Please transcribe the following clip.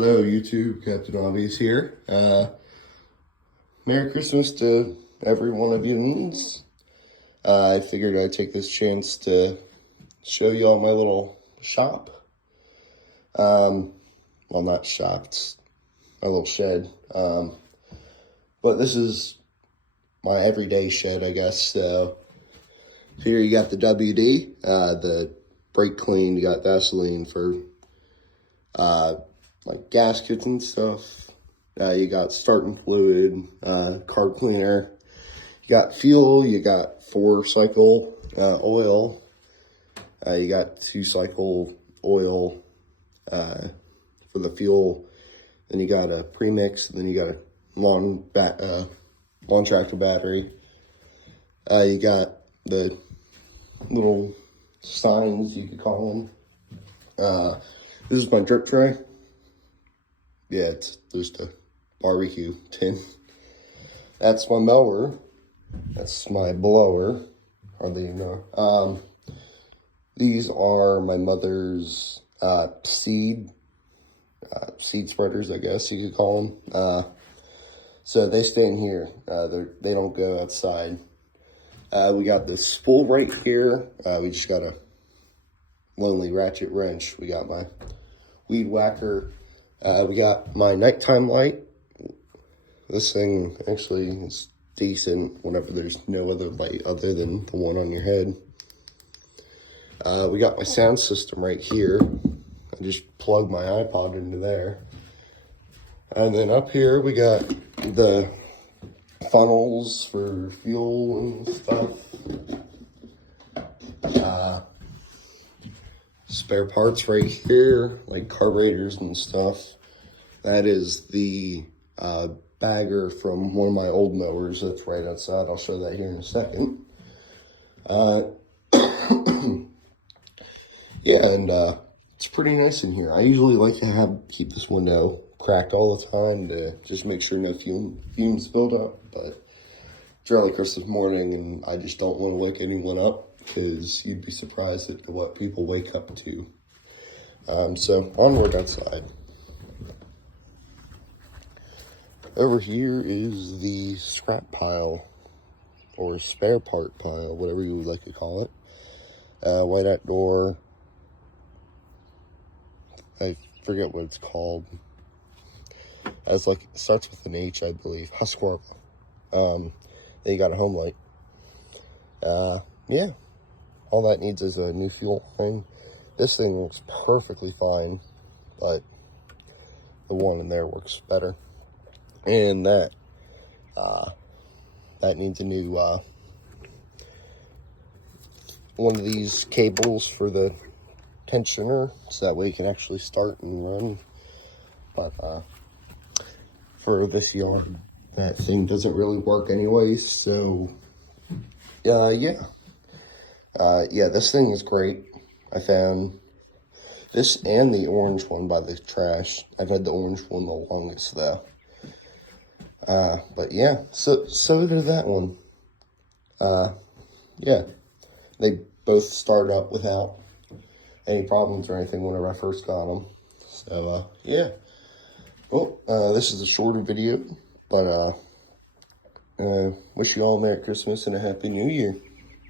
Hello YouTube, Captain Obvious here. Merry Christmas to every one of you. I figured I'd take this chance to show you all my little shop. Well, not shop, it's my little shed. But this is my everyday shed, I guess. So here you got the WD, the brake clean. You got Vaseline for like gaskets and stuff. You got starting fluid, carb cleaner. You got fuel. You got 4-cycle oil. You got 2-cycle oil for the fuel. Then you got a premix. And then you got a long tractor battery. You got the little signs, you could call them. This is my drip tray. Yeah, it's just a barbecue tin. That's my mower. That's my blower. Hardly even know. These are my mother's seed spreaders, I guess you could call them. So they stay in here. They don't go outside. We got this spool right here. We just got a lonely ratchet wrench. We got my weed whacker. We got my nighttime light. This thing actually is decent whenever there's no other light other than the one on your head. We got my sound system right here. I just plug my iPod into there. And then up here we got the funnels for fuel and stuff. Spare parts right here, like carburetors and stuff. That is the bagger from one of my old mowers that's right outside. I'll show that here in a second. Yeah, and it's pretty nice in here. I usually like to keep this window cracked all the time to just make sure no fumes build up, but it's early Christmas morning and I just don't want to wake anyone up, because you'd be surprised at what people wake up to. So onward outside. Over here is the scrap pile, or spare part pile, whatever you would like to call it. White Outdoor, I forget what it's called. It starts with an H, I believe. Husqvarna. They got a home light. Yeah. All that needs is a new fuel line. This thing works perfectly fine, but the one in there works better. And that needs a new one of these cables for the tensioner, so that way you can actually start and run. But for this yard, that thing doesn't really work anyway. So yeah. Yeah, this thing is great. I found this and the orange one by the trash. I've had the orange one the longest though. But yeah, so did that one. Yeah, they both started up without any problems or anything whenever I first got them. So yeah. Well, this is a shorter video, but wish you all a Merry Christmas and a Happy New Year.